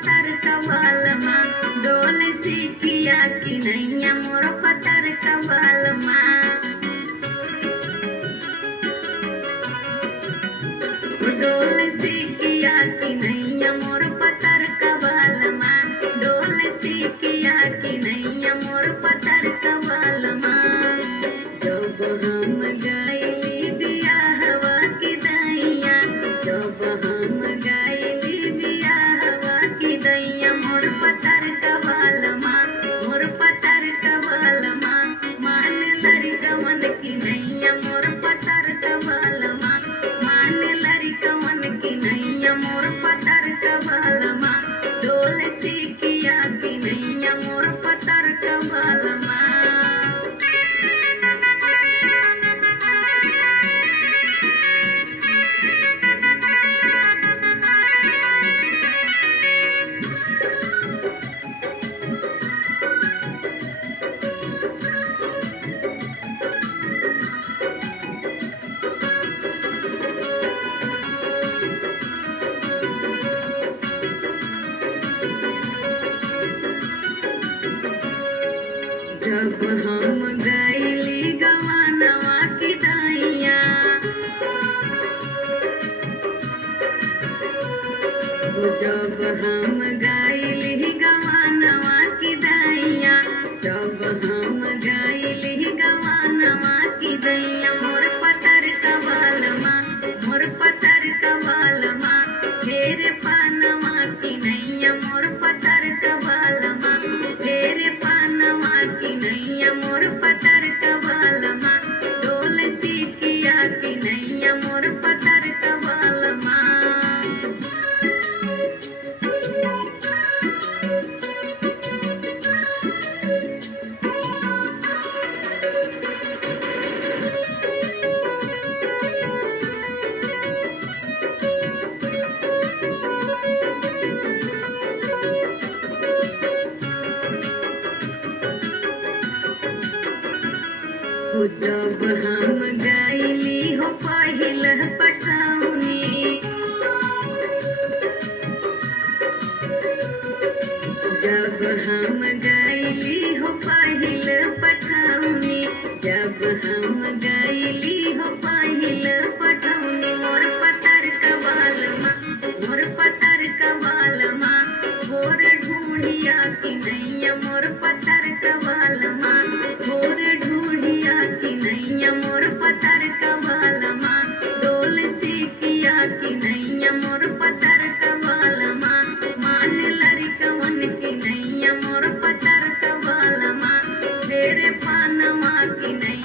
पतर कवालमा डोल सीखिया कि नैया मोर पतर कवालमा डोल सीखिया कि नैया मोर पतर कवालमा डोल सीखिया कि नैया मोर पतर कवालमा जब हम गइली बियाहवा की दैया जब हम गइली बियाहवा की दैया मोर पतर कवालमा मान लड़कवन की नैया मोर पतर कवालमा मान लड़कवन की नैया मोर पतर कवालमा डोल सीखिया की नैया मोर पतर कवालमा जब हम गइली गवानवा की दैया जब हम गइली गवानवा की दैया जब हम गइली गवानवा की दैया मोर पतर कवालमा फेर पानवा की नैया मोर पतर कवालमा फेर पानवा की नैया मोर पतर कवालमा डोल सीखिया की नैया मोर पतर कवालमा जब हम गइली हो पहिल पटौनी जब हम गइली हो पहिल पटौनी जब हम गइली हो पहिल पटौनी मोर पतर कवालमा भोर ढूंढिया की नैया मोर पतर कवालमा भोर ढूंढिया की नैया मोर पतर कवालमा डोल सीखिया की नैया मोर पतर कवालमा मान लड़कवन की नैया मोर पतर कवालमा फेर पानवा की नैया